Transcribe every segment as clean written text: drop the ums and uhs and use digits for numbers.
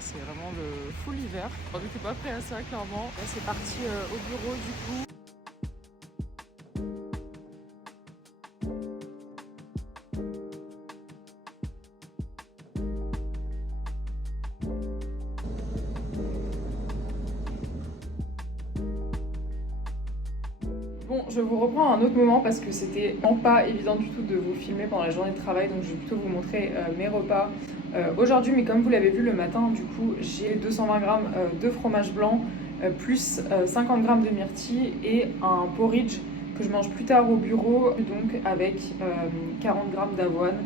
c'est vraiment le full hiver. On n'était pas prêt à ça clairement. Là c'est parti au bureau du coup. Bon, je vous reprends à un autre moment parce que c'était vraiment pas évident du tout de vous filmer pendant la journée de travail, donc je vais plutôt vous montrer mes repas aujourd'hui. Mais comme vous l'avez vu le matin, du coup, j'ai 220 grammes de fromage blanc, plus 50 grammes de myrtille et un porridge que je mange plus tard au bureau, donc avec 40 grammes d'avoine,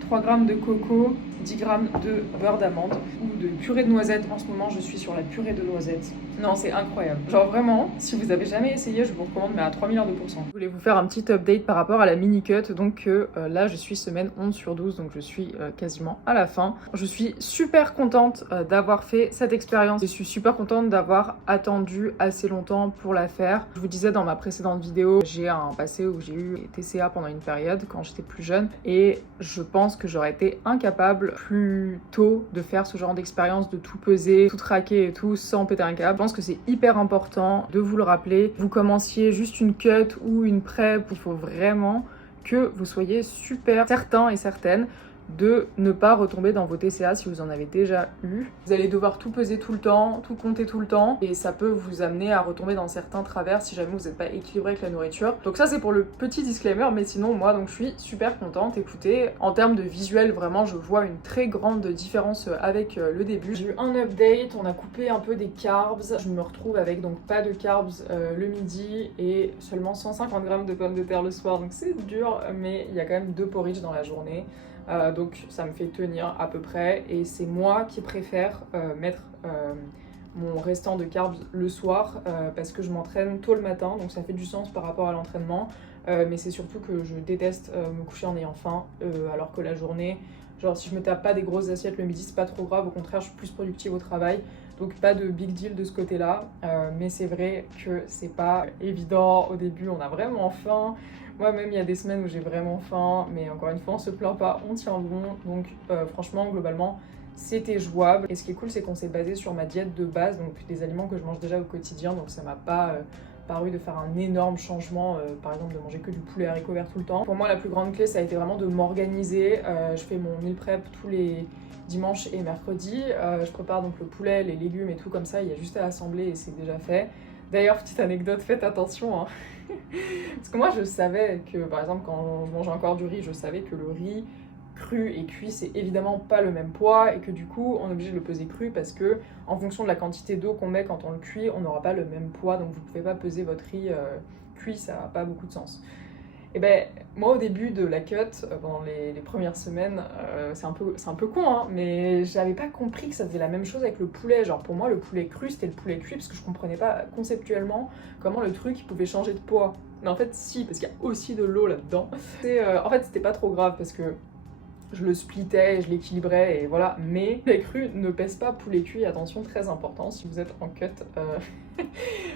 3 grammes de coco, 10 grammes de beurre d'amande ou de purée de noisettes. En ce moment, je suis sur la purée de noisettes. Non, c'est incroyable. Genre vraiment, si vous avez jamais essayé, je vous recommande, mais à 3000 heures de pourcent. Je voulais vous faire un petit update par rapport à la mini cut. Donc là, je suis semaine 11 sur 12, donc je suis quasiment à la fin. Je suis super contente d'avoir fait cette expérience. Je suis super contente d'avoir attendu assez longtemps pour la faire. Je vous disais dans ma précédente vidéo, j'ai un passé où j'ai eu TCA pendant une période quand j'étais plus jeune. Et je pense que j'aurais été incapable plus tôt de faire ce genre d'expérience, de tout peser, tout traquer et tout sans péter un câble. Je pense que c'est hyper important de vous le rappeler. Vous commenciez juste une cut ou une prep, il faut vraiment que vous soyez super certains et certaines de ne pas retomber dans vos TCA si vous en avez déjà eu. Vous allez devoir tout peser tout le temps, tout compter tout le temps, et ça peut vous amener à retomber dans certains travers si jamais vous n'êtes pas équilibré avec la nourriture. Donc ça c'est pour le petit disclaimer, mais sinon moi donc je suis super contente. Écoutez, en termes de visuel, vraiment je vois une très grande différence avec le début. J'ai eu un update, on a coupé un peu des carbs, je me retrouve avec donc pas de carbs le midi et seulement 150 grammes de pommes de terre le soir, donc c'est dur, mais il y a quand même 2 porridge dans la journée. Donc ça me fait tenir à peu près, et c'est moi qui préfère mettre mon restant de carbs le soir parce que je m'entraîne tôt le matin, donc ça fait du sens par rapport à l'entraînement, mais c'est surtout que je déteste me coucher en ayant faim alors que la journée, genre si je me tape pas des grosses assiettes le midi, c'est pas trop grave, au contraire je suis plus productive au travail, donc pas de big deal de ce côté là, mais c'est vrai que c'est pas évident au début, on a vraiment faim. Moi-même, il y a des semaines où j'ai vraiment faim, mais encore une fois, on se plaint pas, on tient bon. Donc franchement, globalement, c'était jouable. Et ce qui est cool, c'est qu'on s'est basé sur ma diète de base, donc des aliments que je mange déjà au quotidien, donc ça m'a pas paru de faire un énorme changement, par exemple de manger que du poulet haricots verts tout le temps. Pour moi, la plus grande clé, ça a été vraiment de m'organiser. Je fais mon meal prep tous les dimanches et mercredis. Je prépare donc le poulet, les légumes et tout comme ça, il y a juste à assembler et c'est déjà fait. D'ailleurs, petite anecdote, faites attention, hein. Parce que moi je savais que par exemple quand je mangeais encore du riz, je savais que le riz cru et cuit c'est évidemment pas le même poids, et que du coup on est obligé de le peser cru parce que en fonction de la quantité d'eau qu'on met quand on le cuit, on n'aura pas le même poids, donc vous pouvez pas peser votre riz cuit, ça n'a pas beaucoup de sens. Et ben moi au début de la cut, pendant les premières semaines, c'est un peu con hein, mais j'avais pas compris que ça faisait la même chose avec le poulet. Genre pour moi le poulet cru c'était le poulet cuit, parce que je comprenais pas conceptuellement comment le truc il pouvait changer de poids. Mais en fait si, parce qu'il y a aussi de l'eau là-dedans. En fait c'était pas trop grave parce que je le splittais, je l'équilibrais et voilà. Mais poulet cru ne pèse pas poulet cuit, attention, très important si vous êtes en cut.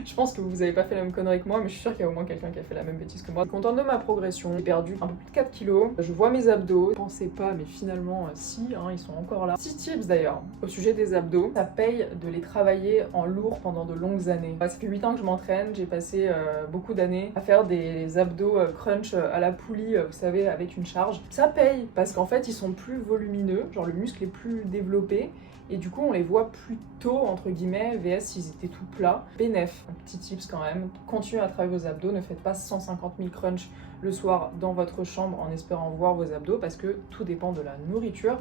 Je pense que vous avez pas fait la même connerie que moi, mais je suis sûre qu'il y a au moins quelqu'un qui a fait la même bêtise que moi. Je suis contente de ma progression, j'ai perdu un peu plus de 4 kilos, je vois mes abdos, je pensais pas, mais finalement si, hein, ils sont encore là. 6 tips d'ailleurs au sujet des abdos, ça paye de les travailler en lourd pendant de longues années. Ça fait 8 ans que je m'entraîne, j'ai passé beaucoup d'années à faire des abdos crunch à la poulie, vous savez, avec une charge. Ça paye, parce qu'en fait ils sont plus volumineux, genre le muscle est plus développé, et du coup on les voit plus tôt entre guillemets, vs s'ils étaient tout plats. Bénef, un petit tips quand même, continuez à travailler vos abdos, ne faites pas 150 000 crunch le soir dans votre chambre en espérant voir vos abdos, parce que tout dépend de la nourriture.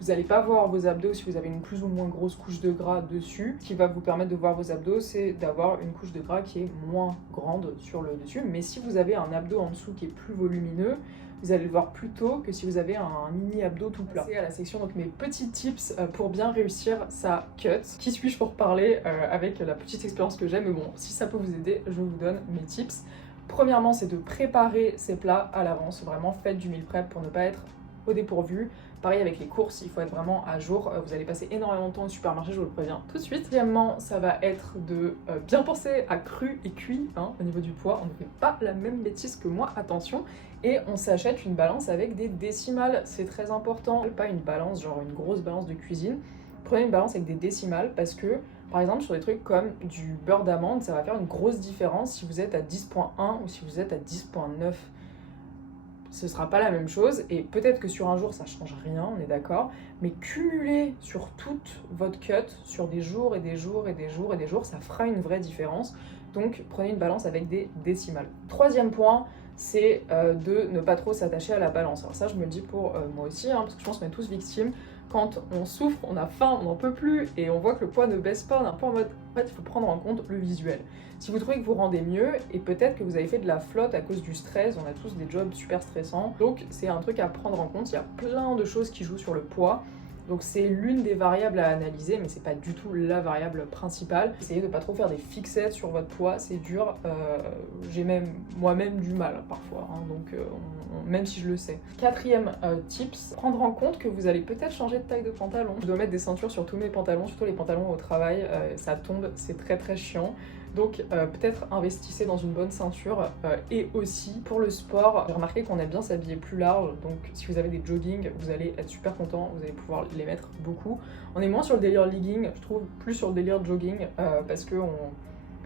Vous n'allez pas voir vos abdos si vous avez une plus ou moins grosse couche de gras dessus. Ce qui va vous permettre de voir vos abdos, c'est d'avoir une couche de gras qui est moins grande sur le dessus. Mais si vous avez un abdos en dessous qui est plus volumineux, vous allez le voir plus tôt que si vous avez un mini abdos tout plat. C'est à la section donc mes petits tips pour bien réussir sa cut. Qui suis-je pour parler avec la petite expérience que j'ai, mais bon, si ça peut vous aider, je vous donne mes tips. Premièrement, c'est de préparer ses plats à l'avance. Vraiment, faites du meal prep pour ne pas être au dépourvu. Pareil avec les courses, il faut être vraiment à jour. Vous allez passer énormément de temps au supermarché, je vous le préviens tout de suite. Deuxièmement, ça va être de bien penser à cru et cuit hein, au niveau du poids. On ne fait pas la même bêtise que moi, attention. Et on s'achète une balance avec des décimales, c'est très important. Pas une balance, genre une grosse balance de cuisine. prenez une balance avec des décimales parce que, par exemple, sur des trucs comme du beurre d'amande, ça va faire une grosse différence si vous êtes à 10.1 ou si vous êtes à 10.9. Ce sera pas la même chose et peut-être que sur un jour ça change rien, on est d'accord, mais cumuler sur toute votre cut, sur des jours et des jours et des jours et des jours, ça fera une vraie différence. Donc prenez une balance avec des décimales. Troisième point, c'est de ne pas trop s'attacher à la balance. Alors ça je me le dis pour moi aussi, hein, parce que je pense qu'on est tous victimes. Quand on souffre, on a faim, on n'en peut plus et on voit que le poids ne baisse pas, on est un peu en mode, en fait il faut prendre en compte le visuel. Si vous trouvez que vous rendez mieux, et peut-être que vous avez fait de la flotte à cause du stress, on a tous des jobs super stressants, donc c'est un truc à prendre en compte, il y a plein de choses qui jouent sur le poids, donc c'est l'une des variables à analyser, mais c'est pas du tout la variable principale. Essayez de pas trop faire des fixettes sur votre poids, c'est dur, j'ai même moi-même du mal parfois, hein, donc même si je le sais. Quatrième tips, prendre en compte que vous allez peut-être changer de taille de pantalon. Je dois mettre des ceintures sur tous mes pantalons, surtout les pantalons au travail, ça tombe, c'est très très chiant. Donc peut-être investissez dans une bonne ceinture et aussi pour le sport, j'ai remarqué qu'on aime bien s'habiller plus large, donc si vous avez des jogging, vous allez être super content, vous allez pouvoir les mettre beaucoup. On est moins sur le délire legging, je trouve, plus sur le délire jogging parce que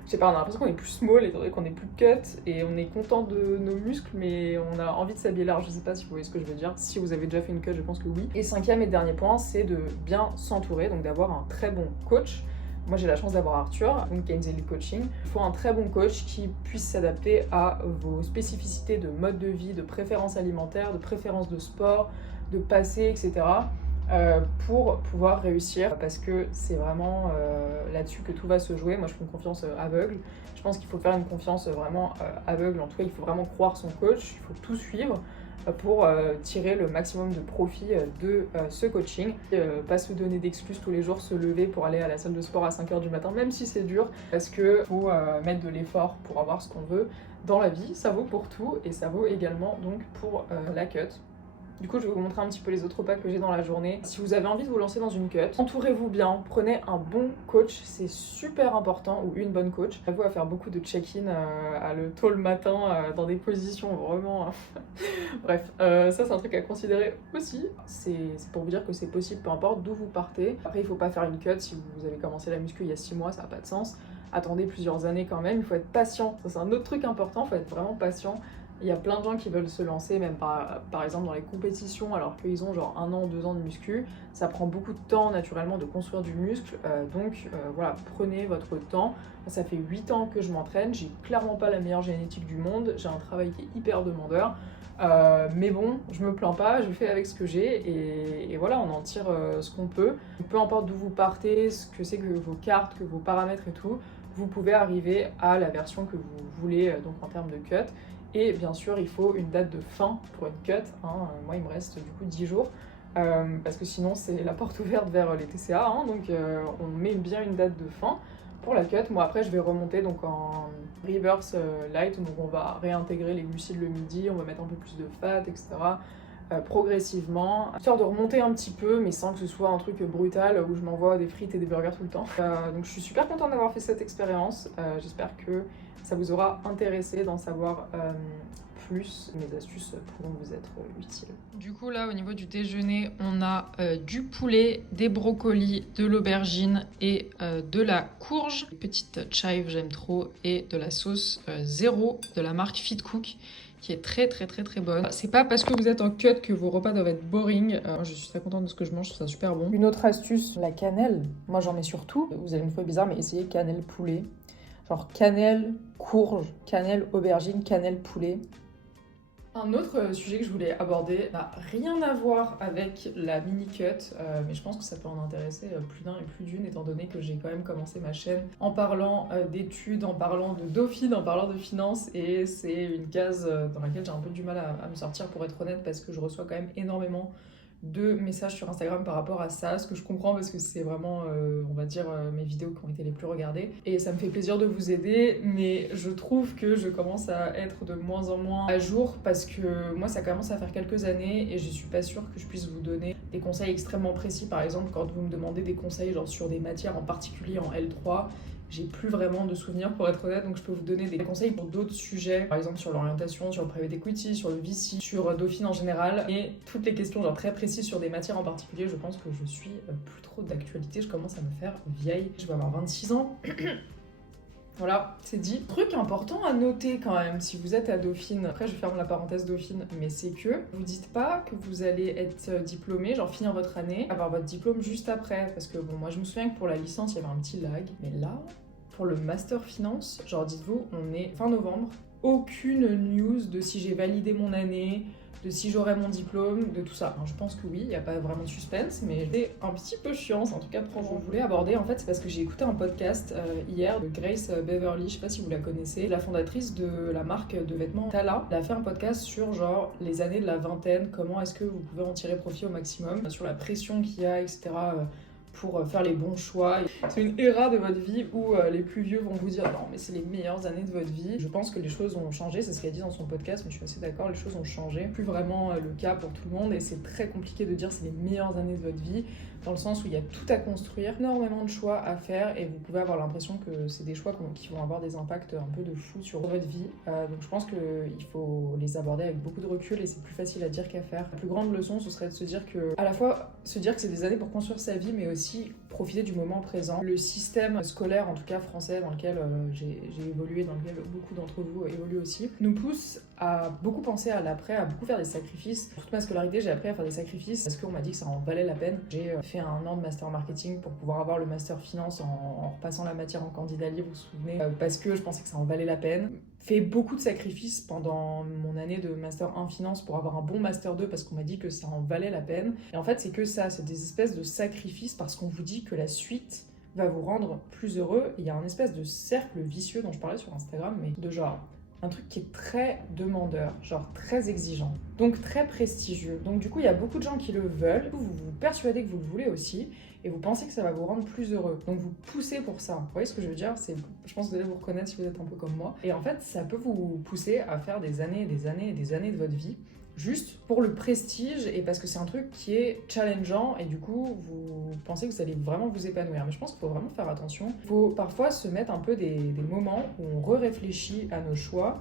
je sais pas, on a l'impression qu'on est plus small étant donné qu'on est plus cut et on est content de nos muscles mais on a envie de s'habiller large, je sais pas si vous voyez ce que je veux dire, si vous avez déjà fait une cut je pense que oui. Et cinquième et dernier point, c'est de bien s'entourer, donc d'avoir un très bon coach. Moi j'ai la chance d'avoir Arthur, donc Gains Elite Coaching. Il faut un très bon coach qui puisse s'adapter à vos spécificités de mode de vie, de préférences alimentaires, de préférences de sport, de passé, etc. Pour pouvoir réussir, parce que c'est vraiment là-dessus que tout va se jouer. Moi je fais une confiance aveugle. Je pense qu'il faut faire une confiance vraiment aveugle. En tout cas, il faut vraiment croire son coach, il faut tout suivre pour tirer le maximum de profit de ce coaching. Pas se donner d'excuses tous les jours, se lever pour aller à la salle de sport à 5h du matin, même si c'est dur, parce qu'il faut mettre de l'effort pour avoir ce qu'on veut dans la vie. Ça vaut pour tout et ça vaut également donc pour la cut. Du coup, je vais vous montrer un petit peu les autres repas que j'ai dans la journée. Si vous avez envie de vous lancer dans une cut, entourez-vous bien, prenez un bon coach, c'est super important, ou une bonne coach. Vous à faire beaucoup de check-in tôt le matin, dans des positions vraiment... Bref, ça c'est un truc à considérer aussi. C'est pour vous dire que c'est possible, peu importe d'où vous partez. Après, il faut pas faire une cut si vous avez commencé la muscu il y a 6 mois, ça n'a pas de sens. Attendez plusieurs années quand même, il faut être patient. Ça c'est un autre truc important, il faut être vraiment patient. Il y a plein de gens qui veulent se lancer, même par exemple dans les compétitions, alors qu'ils ont genre 1 an, 2 ans de muscu. Ça prend beaucoup de temps naturellement de construire du muscle, donc voilà, prenez votre temps. Ça fait 8 ans que je m'entraîne, j'ai clairement pas la meilleure génétique du monde, j'ai un travail qui est hyper demandeur. Mais bon, je me plains pas, je fais avec ce que j'ai et voilà, on en tire ce qu'on peut. Peu importe d'où vous partez, ce que c'est que vos cartes, que vos paramètres et tout, vous pouvez arriver à la version que vous voulez donc en termes de cut. Et bien sûr, il faut une date de fin pour une cut. Hein. Moi, il me reste du coup 10 jours. Parce que sinon, c'est la porte ouverte vers les TCA. Hein. Donc, on met bien une date de fin pour la cut. Moi, après, je vais remonter donc en reverse light. Donc, on va réintégrer les glucides le midi. On va mettre un peu plus de fat, etc. Progressivement, histoire de remonter un petit peu, mais sans que ce soit un truc brutal où je m'envoie des frites et des burgers tout le temps. Donc, je suis super contente d'avoir fait cette expérience. J'espère que ça vous aura intéressé d'en savoir plus. Mes astuces pourront vous être utiles. Du coup, là, au niveau du déjeuner, on a du poulet, des brocolis, de l'aubergine et de la courge. Une petite chive, j'aime trop, et de la sauce zéro de la marque Fit Cook, qui est très très très très bonne. C'est pas parce que vous êtes en cut que vos repas doivent être boring. Je suis très contente de ce que je mange, je trouve ça super bon. Une autre astuce, la cannelle. Moi, j'en mets surtout. Vous allez me trouver bizarre, mais essayez cannelle poulet. Genre cannelle, courge, cannelle, aubergine, cannelle, poulet. Un autre sujet que je voulais aborder n'a rien à voir avec la mini-cut, mais je pense que ça peut en intéresser plus d'un et plus d'une, étant donné que j'ai quand même commencé ma chaîne en parlant d'études, en parlant de Dauphine, en parlant de finances, et c'est une case dans laquelle j'ai un peu du mal à me sortir, pour être honnête, parce que je reçois quand même énormément de messages sur Instagram par rapport à ça, ce que je comprends parce que c'est vraiment, on va dire, mes vidéos qui ont été les plus regardées. Et ça me fait plaisir de vous aider, mais je trouve que je commence à être de moins en moins à jour parce que moi, ça commence à faire quelques années et je suis pas sûre que je puisse vous donner des conseils extrêmement précis. Par exemple, quand vous me demandez des conseils genre sur des matières en particulier en L3, j'ai plus vraiment de souvenirs pour être honnête, donc je peux vous donner des conseils pour d'autres sujets, par exemple sur l'orientation, sur le private equity, sur le VC, sur Dauphine en général, et toutes les questions genre très précises sur des matières en particulier. Je pense que je suis plus trop d'actualité, je commence à me faire vieille, je vais avoir 26 ans. Voilà, c'est dit. Truc important à noter quand même, si vous êtes à Dauphine, après je ferme la parenthèse Dauphine, mais c'est que vous dites pas que vous allez être diplômé, genre finir votre année, avoir votre diplôme juste après, parce que bon, moi je me souviens que pour la licence il y avait un petit lag, mais là, pour le master finance, genre dites-vous, on est fin novembre, aucune news de si j'ai validé mon année, de si j'aurai mon diplôme, de tout ça. Alors, je pense que oui, il n'y a pas vraiment de suspense, mais c'est un petit peu chiant, en tout cas pour je voulais aborder, en fait, c'est parce que j'ai écouté un podcast hier de Grace Beverly, je sais pas si vous la connaissez, la fondatrice de la marque de vêtements Tala. Elle a fait un podcast sur genre les années de la vingtaine, comment est-ce que vous pouvez en tirer profit au maximum, sur la pression qu'il y a, etc., pour faire les bons choix. C'est une era de votre vie où les plus vieux vont vous dire non mais c'est les meilleures années de votre vie. Je pense que les choses ont changé, c'est ce qu'elle dit dans son podcast, mais je suis assez d'accord, les choses ont changé. Plus vraiment le cas pour tout le monde et c'est très compliqué de dire c'est les meilleures années de votre vie dans le sens où il y a tout à construire, énormément de choix à faire et vous pouvez avoir l'impression que c'est des choix qui vont avoir des impacts un peu de fou sur votre vie. Donc je pense qu'il faut les aborder avec beaucoup de recul et c'est plus facile à dire qu'à faire. La plus grande leçon ce serait de se dire que, à la fois se dire que c'est des années pour construire sa vie mais aussi profiter du moment présent. Le système scolaire, en tout cas français, dans lequel j'ai évolué, dans lequel beaucoup d'entre vous évoluent aussi, nous pousse à beaucoup penser à l'après, à beaucoup faire des sacrifices. Pour toute ma scolarité, j'ai appris à faire des sacrifices parce qu'on m'a dit que ça en valait la peine. J'ai fait un an de master marketing pour pouvoir avoir le master finance en repassant la matière en candidat libre, vous vous souvenez, parce que je pensais que ça en valait la peine. Fait beaucoup de sacrifices pendant mon année de master 1 finance pour avoir un bon master 2 parce qu'on m'a dit que ça en valait la peine. Et en fait, c'est que ça, c'est des espèces de sacrifices parce qu'on vous dit que la suite va vous rendre plus heureux. Il y a un espèce de cercle vicieux dont je parlais sur Instagram, mais de genre un truc qui est très demandeur, genre très exigeant, donc très prestigieux. Donc du coup, il y a beaucoup de gens qui le veulent, vous vous persuadez que vous le voulez aussi, et vous pensez que ça va vous rendre plus heureux. Donc vous poussez pour ça. Vous voyez ce que je veux dire? Je pense que vous allez vous reconnaître si vous êtes un peu comme moi. Et en fait, ça peut vous pousser à faire des années et des années et des années de votre vie, juste pour le prestige et parce que c'est un truc qui est challengeant et du coup vous pensez que vous allez vraiment vous épanouir. Mais je pense qu'il faut vraiment faire attention. Il faut parfois se mettre un peu des moments où on réfléchit à nos choix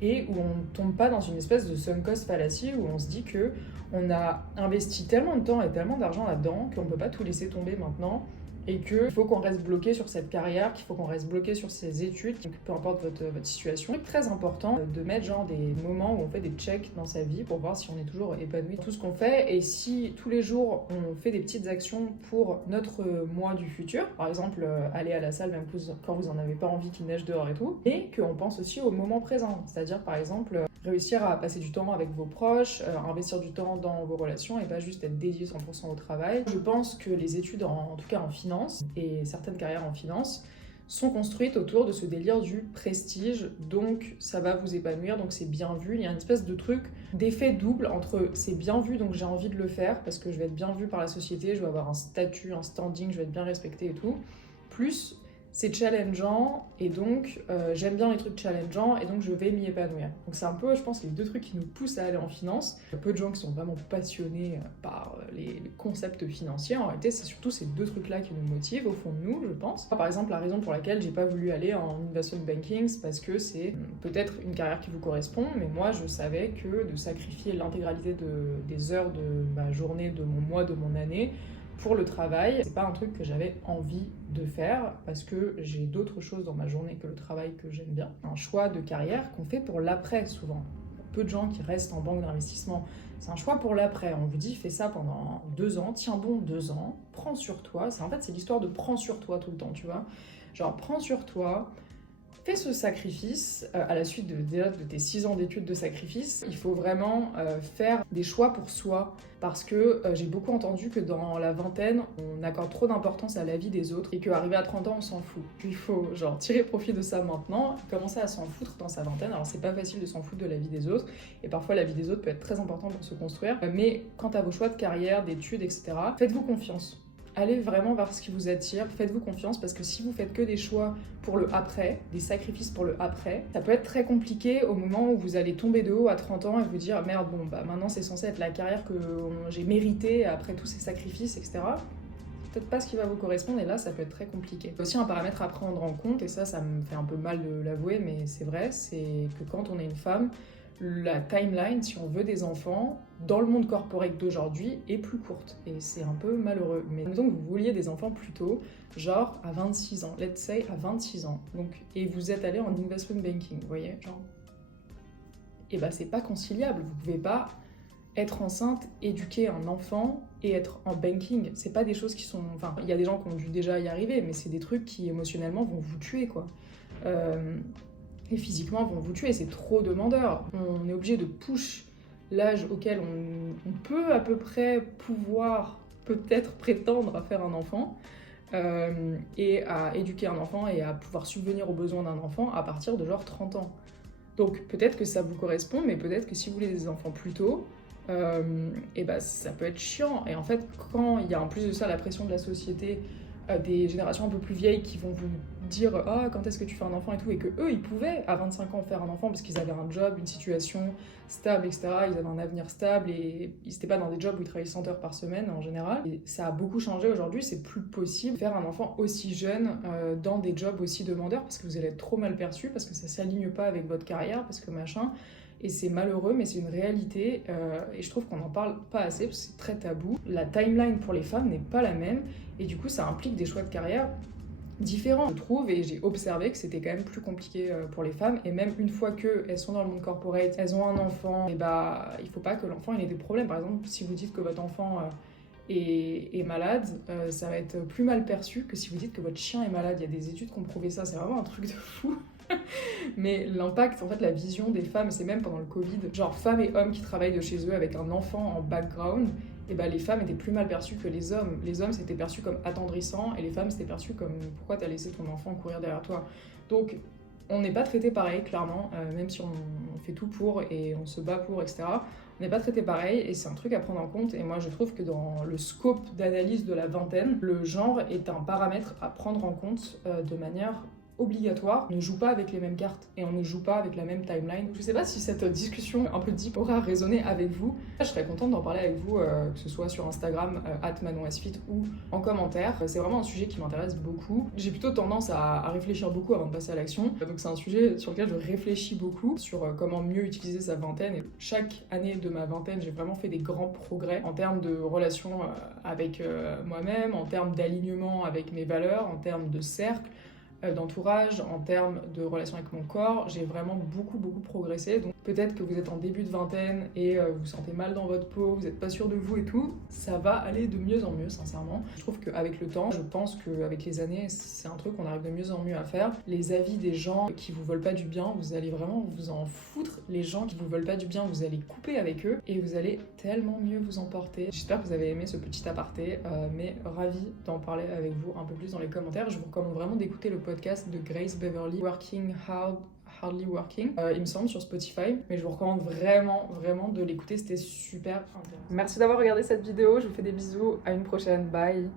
et où on tombe pas dans une espèce de sunk cost fallacy où on se dit que on a investi tellement de temps et tellement d'argent là-dedans qu'on peut pas tout laisser tomber maintenant. Et qu'il faut qu'on reste bloqué sur cette carrière, qu'il faut qu'on reste bloqué sur ces études, peu importe votre situation. C'est très important de mettre genre des moments où on fait des checks dans sa vie pour voir si on est toujours épanoui dans tout ce qu'on fait et si tous les jours on fait des petites actions pour notre moi du futur, par exemple aller à la salle même quand vous en avez pas envie qu'il neige dehors et tout, et qu'on pense aussi au moment présent, c'est-à-dire par exemple réussir à passer du temps avec vos proches, investir du temps dans vos relations et pas juste être dédié 100% au travail. Je pense que les études, en tout cas en finance, et certaines carrières en finance, sont construites autour de ce délire du prestige, donc ça va vous épanouir, donc c'est bien vu. Il y a une espèce de truc, d'effet double entre c'est bien vu, donc j'ai envie de le faire parce que je vais être bien vu par la société, je vais avoir un statut, un standing, je vais être bien respecté et tout, plus c'est challengeant et donc j'aime bien les trucs challengeants et donc je vais m'y épanouir. Donc c'est un peu, je pense, les deux trucs qui nous poussent à aller en finance. Il y a peu de gens qui sont vraiment passionnés par les concepts financiers. En réalité, c'est surtout ces deux trucs-là qui nous motivent au fond de nous, je pense. Par exemple, la raison pour laquelle j'ai pas voulu aller en investment banking, c'est parce que c'est peut-être une carrière qui vous correspond, mais moi je savais que de sacrifier l'intégralité des heures de ma journée, de mon mois, de mon année, pour le travail, c'est pas un truc que j'avais envie de faire parce que j'ai d'autres choses dans ma journée que le travail que j'aime bien. Un choix de carrière qu'on fait pour l'après souvent. Peu de gens qui restent en banque d'investissement. C'est un choix pour l'après. On vous dit fais ça pendant 2 ans, tiens bon 2 ans, prends sur toi. C'est l'histoire de prends sur toi tout le temps, tu vois. Genre prends sur toi. Fais ce sacrifice à la suite de tes 6 ans d'études de sacrifice. Il faut vraiment faire des choix pour soi parce que j'ai beaucoup entendu que dans la vingtaine, on accorde trop d'importance à la vie des autres et qu'arrivé à 30 ans, on s'en fout. Il faut genre tirer profit de ça maintenant, commencer à s'en foutre dans sa vingtaine. Alors c'est pas facile de s'en foutre de la vie des autres et parfois la vie des autres peut être très importante pour se construire. Mais quant à vos choix de carrière, d'études, etc., faites-vous confiance. Allez vraiment vers ce qui vous attire, faites-vous confiance parce que si vous faites que des choix pour le après, des sacrifices pour le après, ça peut être très compliqué au moment où vous allez tomber de haut à 30 ans et vous dire merde, bon bah maintenant c'est censé être la carrière que j'ai méritée après tous ces sacrifices, etc. peut-être pas ce qui va vous correspondre et là ça peut être très compliqué. Aussi un paramètre à prendre en compte, et ça me fait un peu mal de l'avouer, mais c'est vrai, c'est que quand on est une femme, la timeline, si on veut des enfants, dans le monde corporate d'aujourd'hui, est plus courte. Et c'est un peu malheureux. Mais donc vous vouliez des enfants plus tôt, genre à 26 ans, let's say à 26 ans. Donc, et vous êtes allé en investment banking, vous voyez, genre. Et bah c'est pas conciliable, vous pouvez pas être enceinte, éduquer un enfant et être en banking. C'est pas des choses qui sont... Enfin, il y a des gens qui ont dû déjà y arriver, mais c'est des trucs qui émotionnellement vont vous tuer, quoi. Et physiquement vont vous tuer, c'est trop demandeur. On est obligé de push l'âge auquel on peut à peu près pouvoir peut-être prétendre à faire un enfant et à éduquer un enfant et à pouvoir subvenir aux besoins d'un enfant à partir de genre 30 ans. Donc peut-être que ça vous correspond, mais peut-être que si vous voulez des enfants plus tôt, et bah, ça peut être chiant. Et en fait, quand il y a en plus de ça la pression de la société, des générations un peu plus vieilles qui vont vous dire ah quand est-ce que tu fais un enfant et tout, et que eux ils pouvaient à 25 ans faire un enfant parce qu'ils avaient un job, une situation stable, etc. Ils avaient un avenir stable et ils n'étaient pas dans des jobs où ils travaillaient 100 heures par semaine en général. Et ça a beaucoup changé aujourd'hui, c'est plus possible de faire un enfant aussi jeune dans des jobs aussi demandeurs parce que vous allez être trop mal perçu, parce que ça s'aligne pas avec votre carrière, parce que machin. Et c'est malheureux, mais c'est une réalité, et je trouve qu'on n'en parle pas assez, parce que c'est très tabou. La timeline pour les femmes n'est pas la même, et du coup ça implique des choix de carrière différents, je trouve, et j'ai observé que c'était quand même plus compliqué pour les femmes, et même une fois qu'elles sont dans le monde corporate, elles ont un enfant, et bah il faut pas que l'enfant ait des problèmes. Par exemple, si vous dites que votre enfant est malade, ça va être plus mal perçu que si vous dites que votre chien est malade. Il y a des études qui ont prouvé ça, c'est vraiment un truc de fou. Mais l'impact, en fait, la vision des femmes, c'est même pendant le Covid, genre femmes et hommes qui travaillent de chez eux avec un enfant en background, et ben les femmes étaient plus mal perçues que les hommes. Les hommes c'était perçu comme attendrissant et les femmes c'était perçu comme pourquoi t'as laissé ton enfant courir derrière toi. Donc on n'est pas traité pareil, clairement, même si on fait tout pour et on se bat pour, etc. On n'est pas traité pareil et c'est un truc à prendre en compte. Et moi je trouve que dans le scope d'analyse de la vingtaine, le genre est un paramètre à prendre en compte de manière obligatoire. On ne joue pas avec les mêmes cartes et on ne joue pas avec la même timeline. Je sais pas si cette discussion un peu deep aura résonné avec vous. Je serais contente d'en parler avec vous, que ce soit sur Instagram @manonsfit ou en commentaire. C'est vraiment un sujet qui m'intéresse beaucoup. J'ai plutôt tendance à réfléchir beaucoup avant de passer à l'action. Donc c'est un sujet sur lequel je réfléchis beaucoup, sur comment mieux utiliser sa vingtaine. Et chaque année de ma vingtaine, j'ai vraiment fait des grands progrès en termes de relations avec moi-même, en termes d'alignement avec mes valeurs, en termes de cercle, d'entourage, en termes de relation avec mon corps. J'ai vraiment beaucoup progressé. Donc peut-être que vous êtes en début de vingtaine et vous vous sentez mal dans votre peau, vous n'êtes pas sûr de vous et tout, ça va aller de mieux en mieux, sincèrement. Je trouve qu'avec le temps, je pense qu'avec les années, c'est un truc qu'on arrive de mieux en mieux à faire. Les avis des gens qui vous veulent pas du bien, vous allez vraiment vous en foutre. Les gens qui vous veulent pas du bien, vous allez couper avec eux et vous allez tellement mieux vous emporter. J'espère que vous avez aimé ce petit aparté, mais ravi d'en parler avec vous un peu plus dans les commentaires. Je vous recommande vraiment d'écouter le podcast de Grace Beverly, Working Hard, Hardly Working, il me semble, sur Spotify, mais je vous recommande vraiment de l'écouter, c'était super intéressant. Merci d'avoir regardé cette vidéo, je vous fais des bisous, à une prochaine, bye.